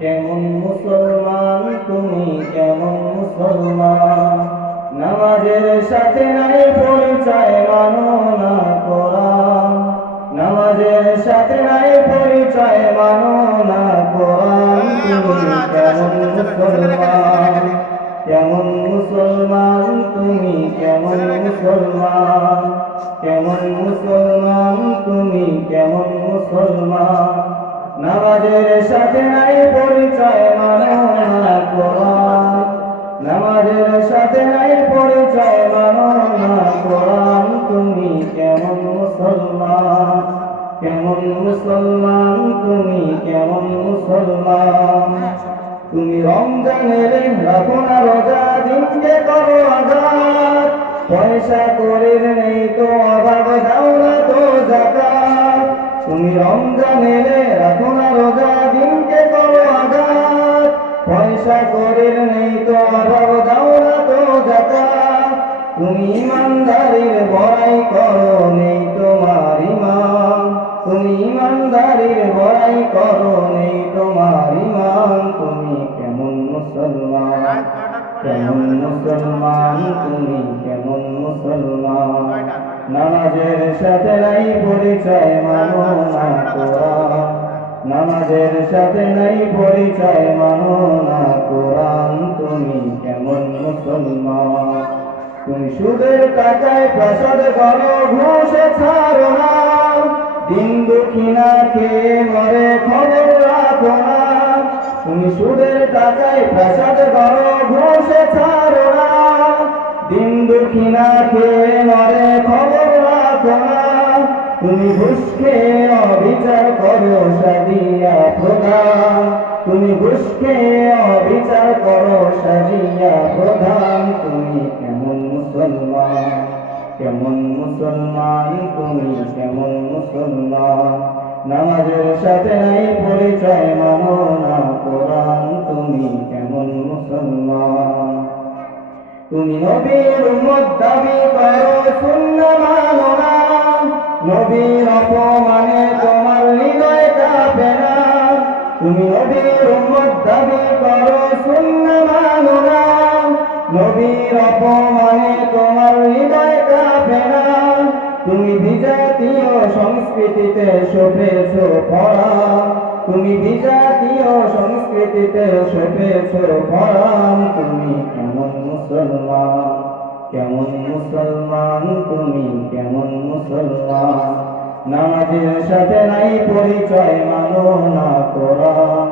কেমন মুসলমান তুমি, কেমন মুসলমান? নামাজের সাথে নাই পরিচয়, মানো না কোরআন। নামাজের সাথে নাই পরিচয়, মানো না কোরআন। তুমি কেমন মুসলমান? কেমন মুসলমান তুমি, কেমন মুসলমান? কেমন মুসলমান তুমি, কেমন মুসলমান? নামাজের সাথে নাই পরিচয়, মানো না কোরআন। নামাজের সাথে নাই পরিচয়, মানো না কোরআন। তুমি কেমন মুসলমান? কেমন মুসলমান তুমি, কেমন মুসলমান? তুমি রমজানের রাখো না রোজা, দিনকে করো আজাদ। পয়সা করির নেই তো অভাব, দাও না তো যাকাত। তুমি রমজানের রাখো না রোজা, দিনকে করো আজাদ। পয়সা করির নেই তো অভাব, দাও না তো যাকাত। তুমি ইমানদারির বড়াই করো, নেই তোমার ইমান। তুমি ইমানদারির বড়াই করো, নেই তোমার ইমান। তুমি কেমন মুসলমান? কেমন মুসলমান তুমি, কেমন মুসলমান? নামাজের সাথে নাই পরিচয়, মানো না কোরআন। নামাজের সাথে নাই পরিচয়, মানো না কোরআন। তুমি কেমন মুসলমান? তুমি সুদের টাকায় প্রসাদ করো, ঘুষে ছাড়ো না। দিন দুঃখী না খেয়ে মরে, খবর রাখো না। তুমি সুদের টাকায় প্রসাদ করো, ঘুষে ছাড়ো না। দিন দুঃখী না খেয়ে মরে, খবর রাখো না। তুমি ঘুষ খেয়ে অবিচার করো, সাজিয়া প্রধান। তুমি ঘুষ খেয়ে অবিচার করো, সাজিয়া প্রধান। তুমি কেমন মুসলমান? কেমন মুসলমান তুমি, কেমন মুসলমান? নামাজের সাথে নাই পরিচয়, মানো না কোরআন। তুমি কেমন মুসলমান? তুমি নবীর উম্মত দাবি করো, সুন্নাহ মানো না। নবীর অপমানে তোমার হৃদয় কাঁপে না। তুমি নবীর উম্মত দাবি করো, সুন্নাহ মানো না। নবীর অপমানে তোমার হৃদয় কাঁপে না। তুমি বিজাতীয় সংস্কৃতিতে শোভেছ ভরা। তুমি বিজাতীয় সংস্কৃতিতে শোভেছ ভরা। তুমি কেমন মুসলমান? কেমন মুসলমান তুমি, কেমন মুসলমান? নামাজের সাথে নাই পরিচয়, মানো না কোরআন।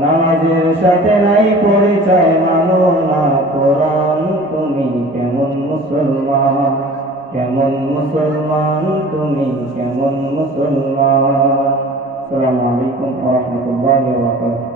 নামাজের সাথে নাই পরিচয়, মানো না কোরআন। তুমি কেমন মুসলমান? কেমন মুসলমান তুমি, কেমন মুসলমান? আসসালামু আলাইকুম ওয়া রাহমাতুল্লাহি ওয়া বারাকাতুহু।